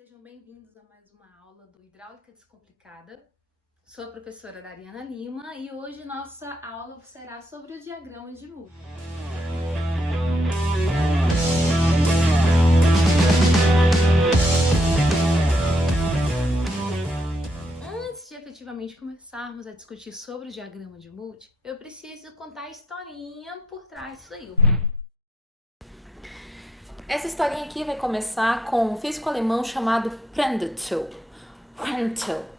Sejam bem-vindos a mais uma aula do Hidráulica Descomplicada. Sou a professora Dariana Lima e hoje nossa aula será sobre os diagramas de Moody. Antes de efetivamente começarmos a discutir sobre o diagrama de Moody, eu preciso contar a historinha por trás disso aí. Essa historinha aqui vai começar com um físico alemão chamado Prandtl.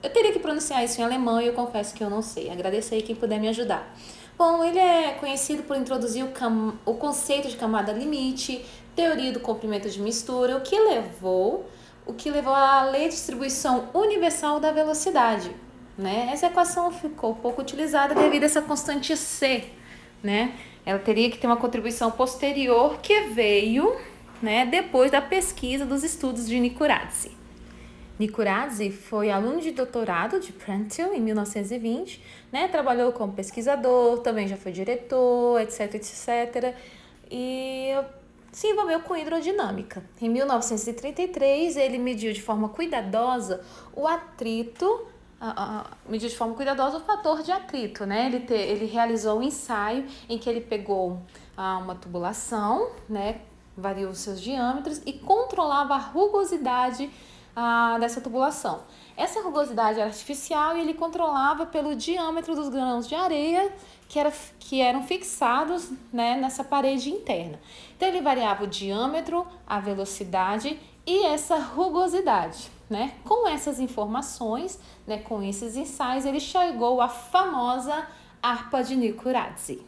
Eu teria que pronunciar isso em alemão e eu confesso que eu não sei. Agradeço aí quem puder me ajudar. Bom, ele é conhecido por introduzir o conceito de camada limite, teoria do comprimento de mistura, o que levou à lei de distribuição universal da velocidade, né? Essa equação ficou pouco utilizada devido a essa constante C, né? Ela teria que ter uma contribuição posterior que veio, né, depois da pesquisa dos estudos de Nikuradze. Nikuradze foi aluno de doutorado de Prandtl em 1920, né, trabalhou como pesquisador, também já foi diretor, etc, e se envolveu com hidrodinâmica. Em 1933, ele mediu de forma cuidadosa o atrito, mediu de forma cuidadosa o fator de atrito, né? Ele realizou um ensaio em que ele pegou uma tubulação, né, variou os seus diâmetros e controlava a rugosidade dessa tubulação. Essa rugosidade era artificial e ele controlava pelo diâmetro dos grãos de areia que eram fixados, né, nessa parede interna. Então ele variava o diâmetro, a velocidade e essa rugosidade, né? Com essas informações, né, com esses ensaios, ele chegou à famosa harpa de Nikuradze.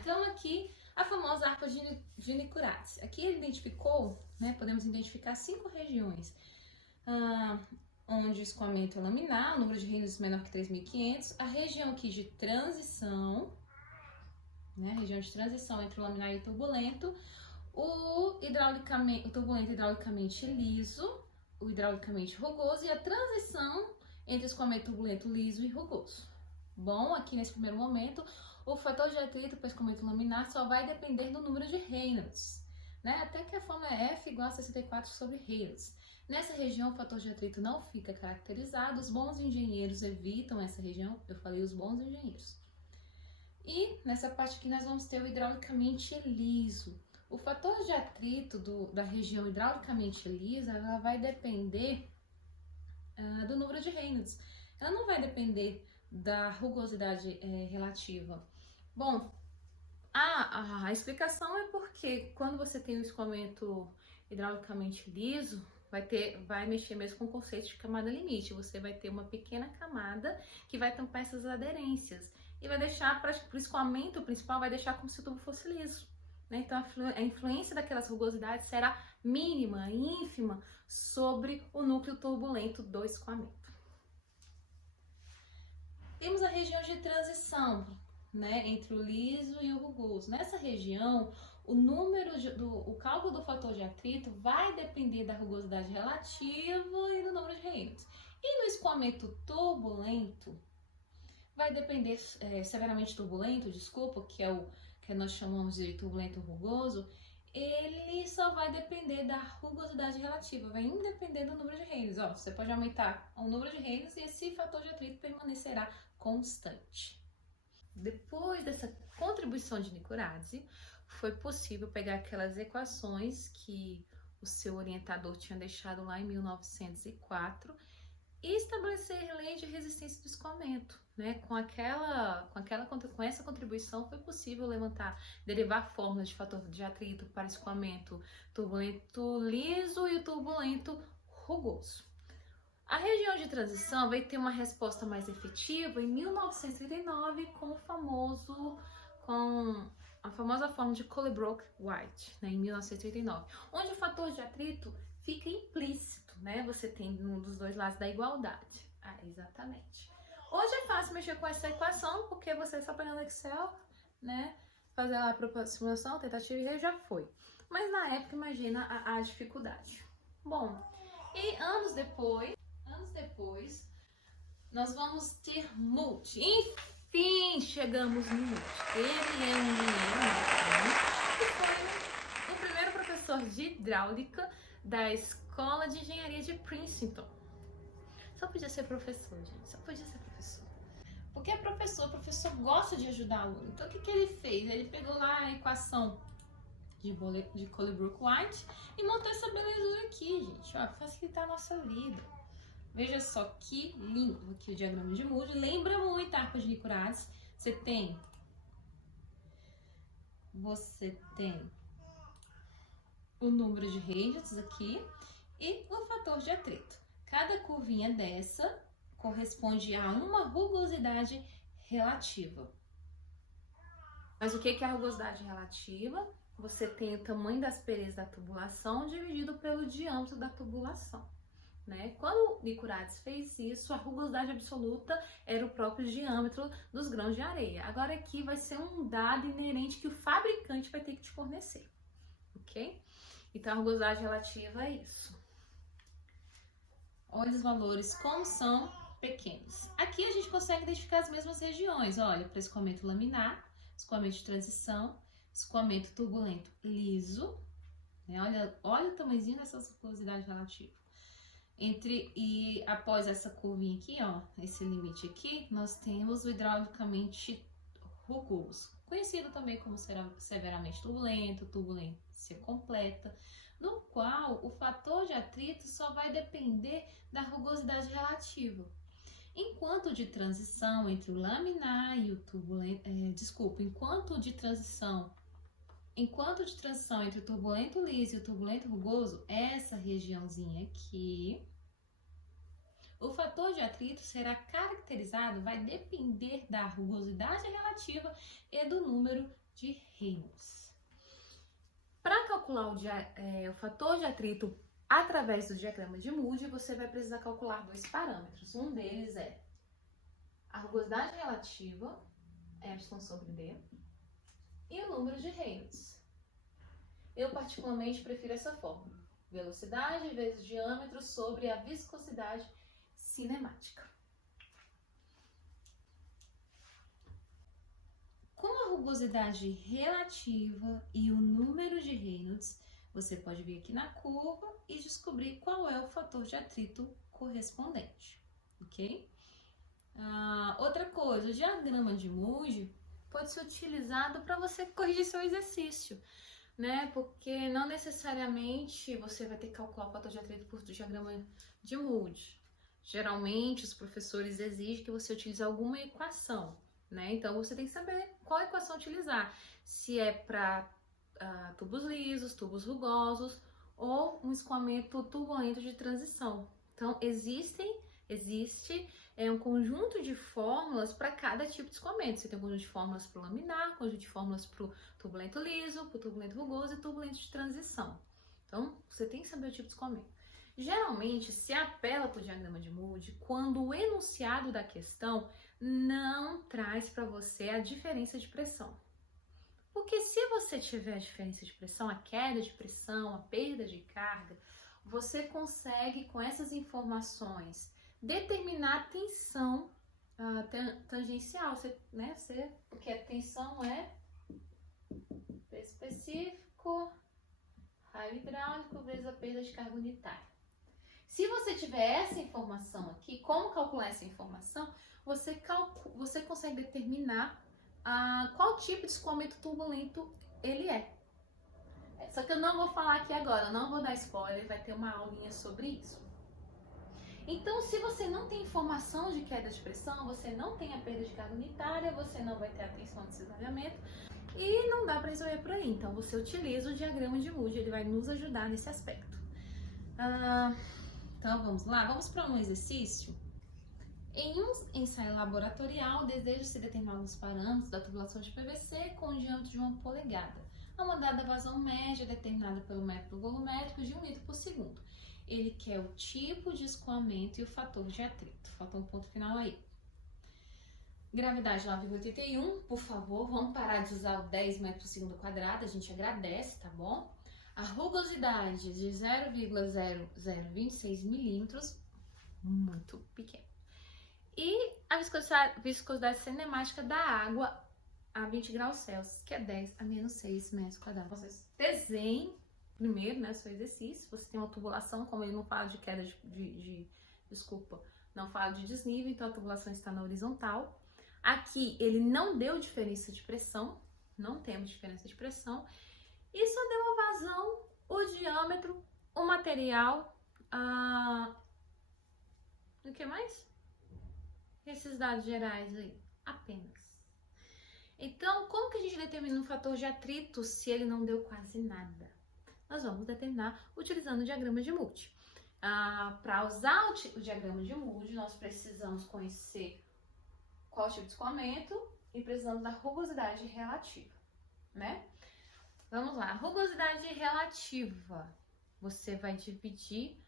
Então aqui a famosa harpa de Nikuradze. Aqui ele identificou, né, podemos identificar 5 regiões, onde o escoamento é laminar, o número de Reynolds menor que 3.500, a região aqui de transição, né, região de transição entre o laminar e o turbulento, o turbulento hidraulicamente liso, o hidraulicamente rugoso e a transição entre o escoamento turbulento liso e rugoso. Bom, aqui nesse primeiro momento, o fator de atrito para o escoamento laminar só vai depender do número de Reynolds, né? Até que a fórmula é F igual a 64 sobre Reynolds. Nessa região, o fator de atrito não fica caracterizado, os bons engenheiros evitam essa região, eu falei os bons engenheiros. E nessa parte aqui nós vamos ter o hidraulicamente liso. O fator de atrito da região hidraulicamente lisa, ela vai depender do número de Reynolds. Ela não vai depender da rugosidade relativa. Bom, a explicação é porque quando você tem um escoamento hidraulicamente liso, vai mexer mesmo com o conceito de camada limite. Você vai ter uma pequena camada que vai tampar essas aderências e vai deixar para o escoamento principal, vai deixar como se o tubo fosse liso, né? Então a influência daquelas rugosidades será mínima, ínfima sobre o núcleo turbulento do escoamento. Temos a região de transição, né, entre o liso e o rugoso. Nessa região, o cálculo do fator de atrito vai depender da rugosidade relativa e do número de Reynolds. E no escoamento turbulento, vai depender, severamente turbulento, que nós chamamos de turbulento rugoso, ele só vai depender da rugosidade relativa, vai independer do número de Reynolds. Ó, você pode aumentar o número de Reynolds e esse fator de atrito permanecerá constante. Depois dessa contribuição de Nikuradze, foi possível pegar aquelas equações que o seu orientador tinha deixado lá em 1904 e estabelecer lei de resistência do escoamento, né? Com essa contribuição foi possível derivar fórmulas de fator de atrito para escoamento turbulento liso e o turbulento rugoso. A região de transição vai ter uma resposta mais efetiva em 1939 com a famosa fórmula de Colebrook-White, né, em 1939, onde o fator de atrito fica implícito, né? Você tem um dos dois lados da igualdade. Exatamente. Hoje é fácil mexer com essa equação, porque você só pegando Excel, né, fazer lá a aproximação, tentativa e erro, já foi. Mas na época, imagina a dificuldade. Bom, e anos depois, nós vamos ter Moody. Enfim, chegamos no Moody. Ele é um engenheiro, que foi hidráulica da Escola de Engenharia de Princeton. Só podia ser professor, gente, só podia ser professor. Porque é professor, o professor gosta de ajudar o aluno. Então, o que ele fez? Ele pegou lá a equação de Colebrook-White e montou essa belezura aqui, gente, ó, facilitar a nossa vida. Veja só que lindo aqui o diagrama de Moody. Lembra muito a arco de Licurades. Você tem o número de Reynolds aqui e o fator de atrito. Cada curvinha dessa corresponde a uma rugosidade relativa. Mas o que é a rugosidade relativa? Você tem o tamanho das paredes da tubulação dividido pelo diâmetro da tubulação. Né? Quando o Licurades fez isso, a rugosidade absoluta era o próprio diâmetro dos grãos de areia. Agora aqui vai ser um dado inerente que o fabricante vai ter que te fornecer, ok? Então a rugosidade relativa é isso. Olha os valores como são pequenos. Aqui a gente consegue identificar as mesmas regiões. Olha, para escoamento laminar, escoamento de transição, escoamento turbulento liso. Né? Olha o tamanhozinho dessa rugosidade relativa. E após essa curvinha aqui, ó, esse limite aqui, nós temos o hidraulicamente rugoso, conhecido também como severamente turbulento, turbulência completa, no qual o fator de atrito só vai depender da rugosidade relativa. Enquanto de transição entre o laminar e o turbulento, enquanto de transição entre o turbulento liso e o turbulento rugoso, essa regiãozinha aqui, o fator de atrito será caracterizado, vai depender da rugosidade relativa e do número de Reynolds. Para calcular o fator de atrito através do diagrama de Moody, você vai precisar calcular dois parâmetros. Um deles é a rugosidade relativa, epsilon sobre D, e o número de Reynolds. Eu particularmente prefiro essa fórmula. Velocidade vezes diâmetro sobre a viscosidade cinemática. Com a rugosidade relativa e o número de Reynolds, você pode vir aqui na curva e descobrir qual é o fator de atrito correspondente, ok? Outra coisa, o diagrama de Moody pode ser utilizado para você corrigir seu exercício, né? Porque não necessariamente você vai ter que calcular o fator de atrito por diagrama de Moody. Geralmente, os professores exigem que você utilize alguma equação, né? Então, você tem que saber qual equação utilizar. Se é para tubos lisos, tubos rugosos ou um escoamento turbulento de transição. Então, existe um conjunto de fórmulas para cada tipo de escoamento. Você tem um conjunto de fórmulas para o laminar, conjunto de fórmulas para o turbulento liso, para o turbulento rugoso e turbulento de transição. Então, você tem que saber o tipo de escoamento. Geralmente, se apela para o diagrama de Moody quando o enunciado da questão não traz para você a diferença de pressão. Porque se você tiver a diferença de pressão, a queda de pressão, a perda de carga, você consegue, com essas informações, determinar a tensão tangencial, porque a tensão é peso específico, raio hidráulico vezes a perda de carga unitária. Se você tiver essa informação aqui, como calcular essa informação, você consegue determinar qual tipo de escoamento turbulento ele é. Só que eu não vou falar aqui agora, não vou dar spoiler, vai ter uma aulinha sobre isso. Então, se você não tem informação de queda de pressão, você não tem a perda de carga unitária, você não vai ter a tensão de cisalhamento e não dá para resolver por aí. Então, você utiliza o diagrama de Moody, ele vai nos ajudar nesse aspecto. Então, vamos lá, vamos para um exercício. Em um ensaio laboratorial, deseja-se determinar os parâmetros da tubulação de PVC com um diâmetro de 1 polegada. A uma dada vazão média determinada pelo método volumétrico de 1 litro por segundo. Ele quer o tipo de escoamento e o fator de atrito. Falta um ponto final aí. Gravidade 9,81, por favor, vamos parar de usar o 10 metros por segundo quadrado, a gente agradece, tá bom? A rugosidade de 0,0026 milímetros, muito pequeno. E a viscosidade cinemática da água a 20 graus Celsius, que é 10 a menos 6 metros quadrados. Vocês desenhem primeiro, né, seu exercício. Você tem uma tubulação, como ele não fala de queda desculpa, não fala de desnível, então a tubulação está na horizontal. Aqui ele não deu diferença de pressão, não temos diferença de pressão, e só deu uma vazão, o diâmetro, o material, o que mais? Esses dados gerais aí, apenas. Então, como que a gente determina um fator de atrito se ele não deu quase nada? Nós vamos determinar utilizando o diagrama de Moody. Para usar o diagrama de Moody, nós precisamos conhecer qual tipo de escoamento e precisamos da rugosidade relativa, né? Vamos lá, rugosidade relativa. Você vai dividir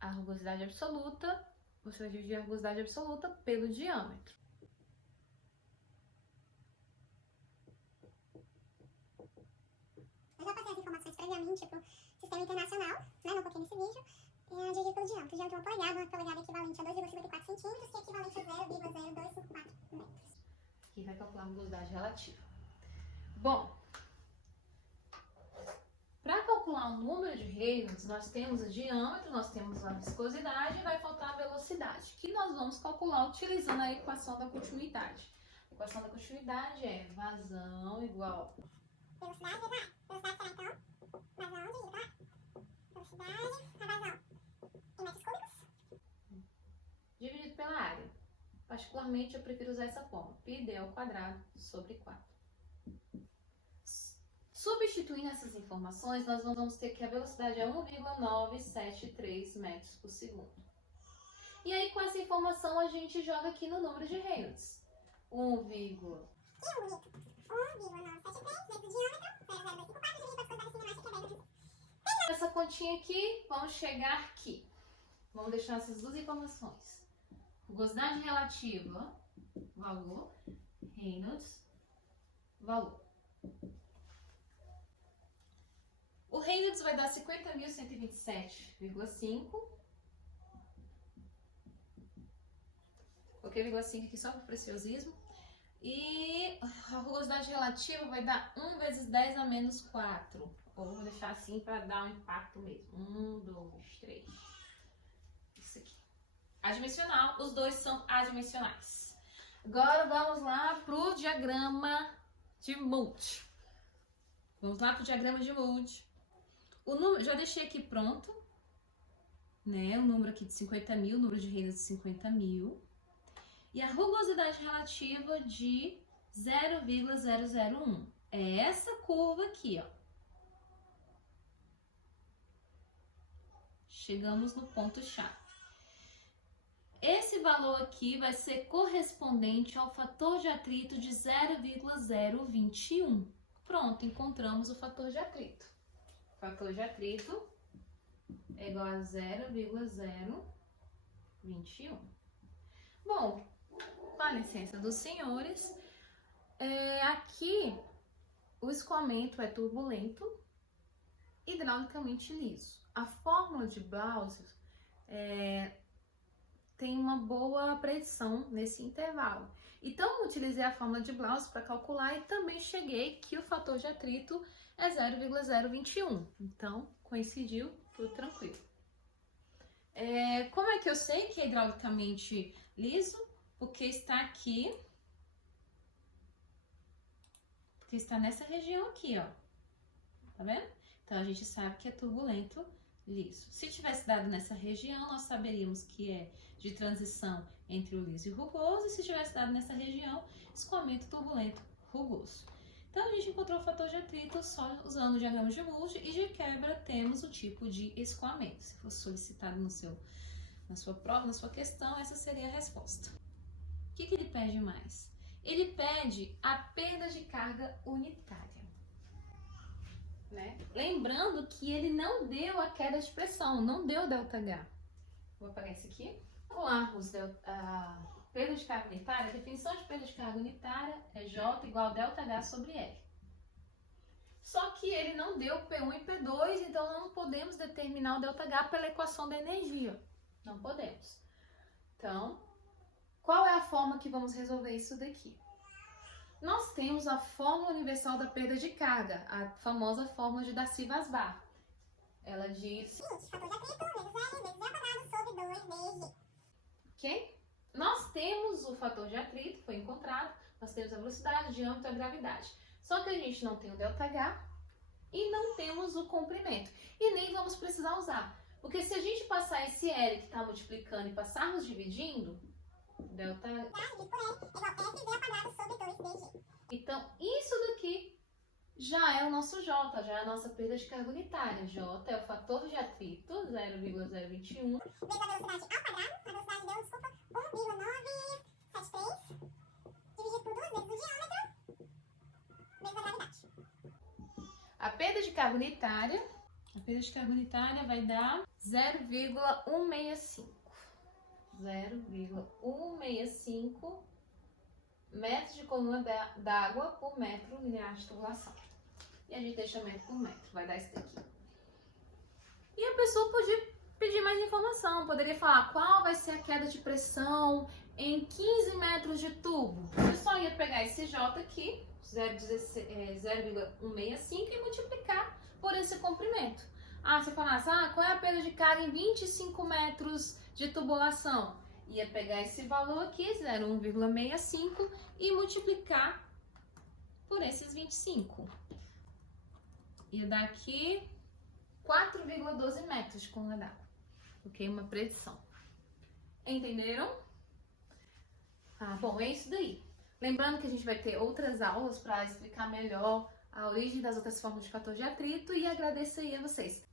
a rugosidade absoluta, pelo diâmetro. Eu já passei as informações previamente para o sistema internacional, né, não coloquei nesse vídeo, e dividir pelo diâmetro. O diâmetro é uma polegada equivalente a 2,54 centímetros, que é equivalente a 0,0254 metros. Aqui vai calcular a rugosidade relativa. Bom, para calcular o número de Reynolds, nós temos o diâmetro, nós temos a viscosidade e vai faltar a velocidade, que nós vamos calcular utilizando a equação da continuidade. A equação da continuidade é vazão igual... Velocidade vezes ar. Velocidade será então vazão dividido ar. Velocidade, a vazão em metros cúbicos. Dividido pela área. Particularmente, eu prefiro usar essa forma. Πd ao quadrado sobre 4. Substituindo essas informações, nós vamos ter que a velocidade é 1,973 metros por segundo. E aí, com essa informação, a gente joga aqui no número de Reynolds. 1,973 vezes o diâmetro, 0,0254, dividido pela velocidade cinemática, que é 10 vezes. Essa continha aqui, vamos chegar aqui. Vamos deixar essas duas informações. Rugosidade relativa, valor, Reynolds, valor. O Reynolds vai dar 50.127,5. Coloquei 0,5 aqui só para preciosismo. E a rugosidade relativa vai dar 1 vezes 10 a menos 4. Ou vou deixar assim para dar um impacto mesmo. 1, 2, 3. Isso aqui. Adimensional, os dois são adimensionais. Agora vamos lá para o diagrama de Moody. Vamos lá para o diagrama de Moody. O número, já deixei aqui pronto, né? O número aqui de 50.000, o número de Reynolds de 50.000. E a rugosidade relativa de 0,001. É essa curva aqui, ó. Chegamos no ponto-chave. Esse valor aqui vai ser correspondente ao fator de atrito de 0,021. Pronto, encontramos o fator de atrito. O fator de atrito é igual a 0,021. Bom, com a licença dos senhores, aqui o escoamento é turbulento, hidraulicamente liso. A fórmula de Blausius tem uma boa predição nesse intervalo. Então, eu utilizei a fórmula de Blausius para calcular e também cheguei que o fator de atrito é 0,021. Então, coincidiu, tudo tranquilo. Como é que eu sei que é hidraulicamente liso? Porque está aqui, porque está nessa região aqui, ó. Tá vendo? Então, a gente sabe que é turbulento liso. Se tivesse dado nessa região, nós saberíamos que é de transição entre o liso e o rugoso. E se tivesse dado nessa região, escoamento turbulento rugoso. Então, a gente encontrou o fator de atrito só usando o diagrama de Moody e de quebra temos o tipo de escoamento. Se fosse solicitado na sua prova, na sua questão, essa seria a resposta. O que ele pede mais? Ele pede a perda de carga unitária. Né? Lembrando que ele não deu a queda de pressão, não deu ΔH. Vou apagar isso aqui. Calcularmos a perda de carga unitária, a definição de perda de carga unitária é J igual a ΔH sobre R. Só que ele não deu P1 e P2, então não podemos determinar o ΔH pela equação da energia. Não podemos. Então, qual é a forma que vamos resolver isso daqui? Nós temos a fórmula universal da perda de carga, a famosa fórmula de Darcy-Weisbach. Ela diz... Seguinte, fator de atrito, vezes L, vezes V ao quadrado sobre 2DG. Ok? Nós temos o fator de atrito, foi encontrado, nós temos a velocidade, o diâmetro e a gravidade. Só que a gente não tem o ΔH e não temos o comprimento. E nem vamos precisar usar. Porque se a gente passar esse L que está multiplicando e passarmos dividindo, ΔH... Dividido por L igual FV ao quadrado sobre 2DG. Então, isso daqui já é o nosso J, já é a nossa perda de carga unitária. J é o fator de atrito, 0,021. Vezes a velocidade ao quadrado, a velocidade deu, desculpa, 1,973, dividido por 2 vezes o diâmetro, vezes a gravidade. A perda de carga unitária vai dar 0,165. 0,165 metros de coluna d'água por metro linear de tubulação. E a gente deixa metro por metro, vai dar isso daqui. E a pessoa pode pedir mais informação, poderia falar qual vai ser a queda de pressão em 15 metros de tubo. Eu só ia pegar esse J aqui, 0,165 e multiplicar por esse comprimento. Ah, você falasse, qual é a perda de carga em 25 metros de tubulação? Ia pegar esse valor aqui, 0,165, e multiplicar por esses 25. Ia dar aqui 4,12 metros de coluna d'água. Ok? Uma predição. Entenderam? Bom, é isso daí. Lembrando que a gente vai ter outras aulas para explicar melhor a origem das outras formas de fator de atrito e agradeço aí a vocês.